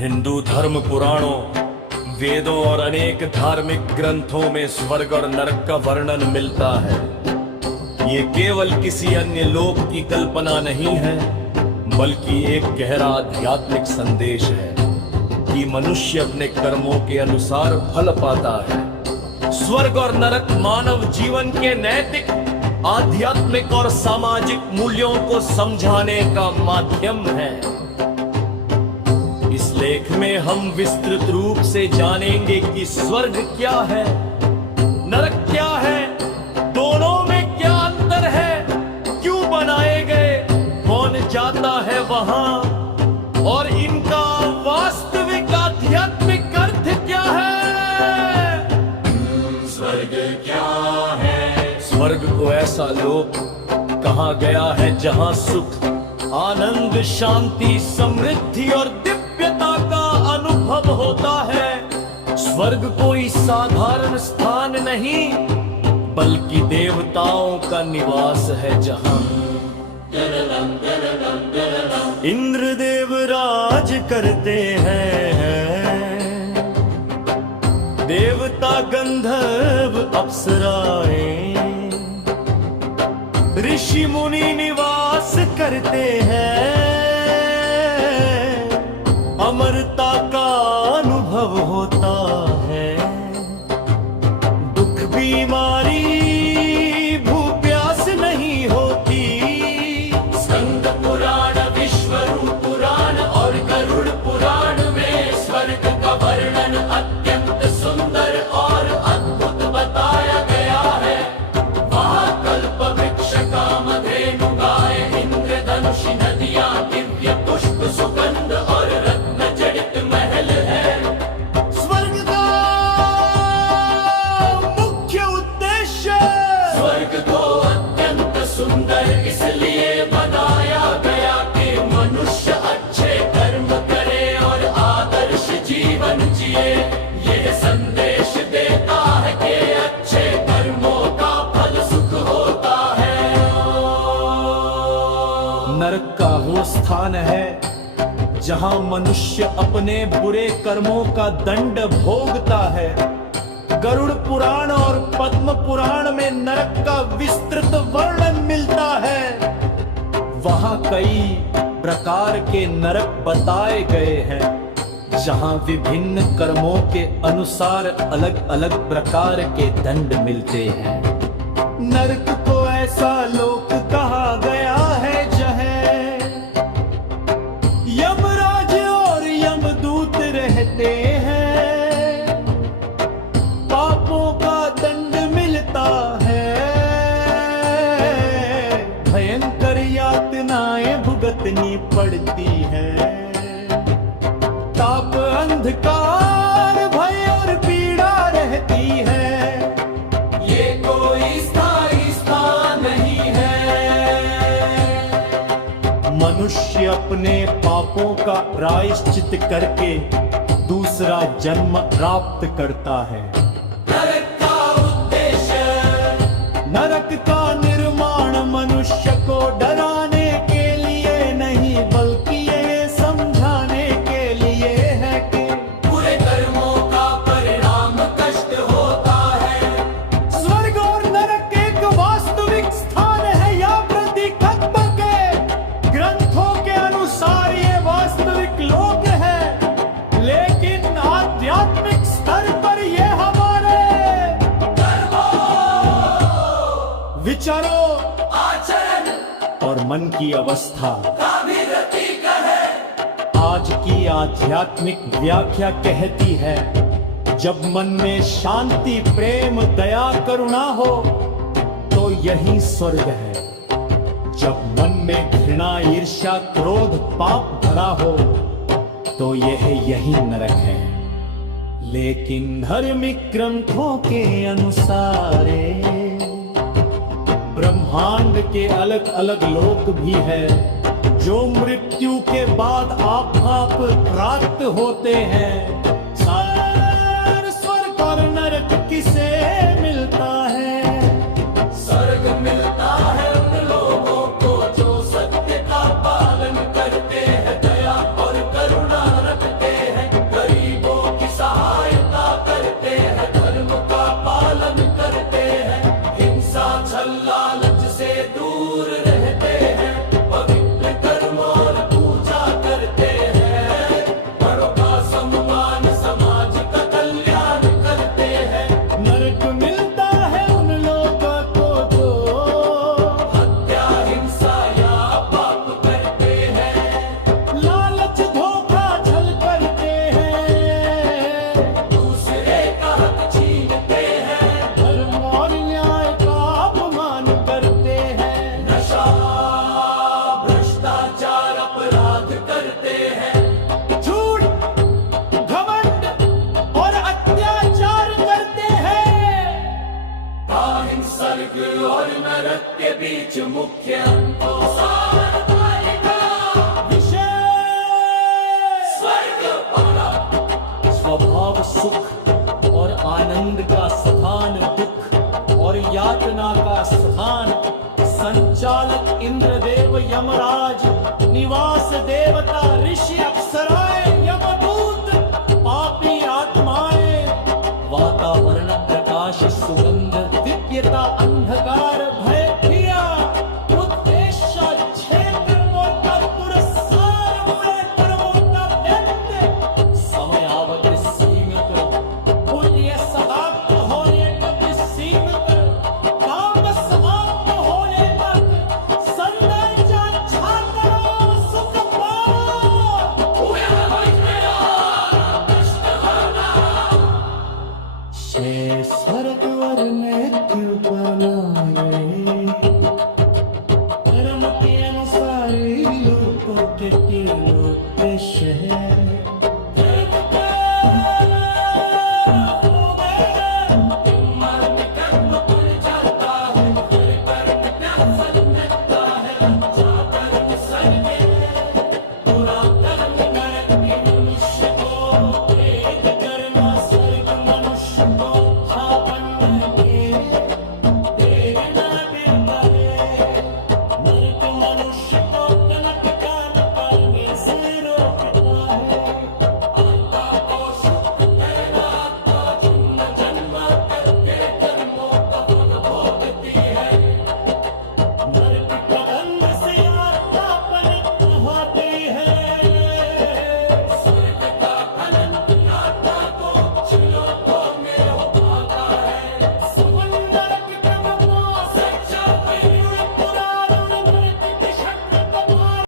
हिंदू धर्म पुराणों, वेदों और अनेक धार्मिक ग्रंथों में स्वर्ग और नरक का वर्णन मिलता है। ये केवल किसी अन्य लोक की कल्पना नहीं है, बल्कि एक गहरा आध्यात्मिक संदेश है कि मनुष्य अपने कर्मों के अनुसार फल पाता है। स्वर्ग और नरक मानव जीवन के नैतिक, आध्यात्मिक और सामाजिक मूल्यों को समझाने का माध्यम है। इस लेख में हम विस्तृत रूप से जानेंगे कि स्वर्ग क्या है, नरक क्या है, दोनों में क्या अंतर है, क्यों बनाए गए, कौन जाता है वहां, और इनका वास्तविक आध्यात्मिक अर्थ क्या है। स्वर्ग क्या है? स्वर्ग को ऐसा लोक कहा गया है जहां सुख, आनंद, शांति, समृद्धि और दिव्यता का अनुभव होता है। स्वर्ग कोई साधारण स्थान नहीं, बल्कि देवताओं का निवास है, जहां इंद्रदेव राज करते हैं, देवता, गंधर्व, अप्सराएं, ऋषि मुनि निवास करते हैं। अमरता का अनुभव होता है, दुख, बीमारी, भूख, प्यास नहीं होती। स्कंद पुराण, विश्वरूप पुराण और गरुड़ पुराण में स्वर्ग का वर्णन अत्यंत सुंदर और अद्भुत बताया गया है। वहाँ कल्प वृक्ष, कामधेनु, गाय, इंद्रधनुष, नदियाँ, दिव्य पुष्प, सुगंध और रत्न जड़ित महल है। स्वर्ग का मुख्य उद्देश्य स्वर्ग को अत्यंत सुंदर इसलिए बनाया गया कि मनुष्य अच्छे कर्म करे और आदर्श जीवन जिए। यह संदेश देता है कि अच्छे कर्मों का फल सुख होता है। नरक का वो स्थान है जहां मनुष्य अपने बुरे कर्मों का दंड भोगता है। गरुड़ पुराण और पद्म पुराण में नरक का विस्तृत वर्णन मिलता है। वहां कई प्रकार के नरक बताए गए हैं, जहां विभिन्न कर्मों के अनुसार अलग अलग प्रकार के दंड मिलते हैं। नरक को ऐसा लोक कहा गया है जहाँ यमराज और यमदूत रहते हैं, पापों का दंड मिलता है, भयंकर यातनाएं भुगतनी पड़ती हैं, ताप, अंधकार, भय और पीड़ा रहती है। ये कोई स्थायी स्थान नहीं है। मनुष्य अपने पापों का प्रायश्चित करके दूसरा जन्म प्राप्त करता है। नरक का उद्देश्य, नरक का निर्माण मनुष्य को डराने के लिए नहीं, बल्कि ये समझाने के लिए है कि बुरे कर्मों का परिणाम कष्ट होता है। स्वर्ग और नरक एक वास्तविक स्थान है या प्रतीकात्मक है। ग्रंथों के अनुसार ये वास्तविक लोक है, लेकिन आध्यात्मिक स्तर पर ये हमारे विचारों, आचरण और मन की अवस्था का भी प्रतीक है। आज की आध्यात्मिक व्याख्या कहती है, जब मन में शांति, प्रेम, दया, करुणा हो तो यही स्वर्ग है। जब मन में घृणा, ईर्ष्या, क्रोध, पाप भरा हो तो यह यही नरक है। लेकिन धार्मिक ग्रंथों के अनुसार ब्रह्मांड के अलग अलग लोक भी है, जो मृत्यु के बाद आप प्राप्त होते हैं। स्वर्ग और नरक किसे मिलता है? स्वर्ग मिलता है उन लोगों को जो सत्य का पालन करते हैं, दया और करुणा रखते हैं। नीच मुख्य सार तालिका विशेष स्वर्ग पाला स्वभाव सुख और आनंद का स्थान दुख और यातना का स्थान संचालक इंद्रदेव यमराज निवास देवता ऋषि अप्सराएं यमदूत पापी आत्माएं वातावरण प्रकाश सुगंध दिव्यता अंधकार भय क्रिया उद्देश्य क्षेत्र मोटा पुरस्कार हुए कर्मों का व्यक्त समयावधि सीमित पुण्य समाप्त होने तक सीमित काम समाप्त होने तक संदर्जा छात्रो सुख पाओ हुए वज्रया कृष्ण हरना से स्वर्गवर मृत्यु बनाए धर्म के अनुसार लोकों के तीनों देश है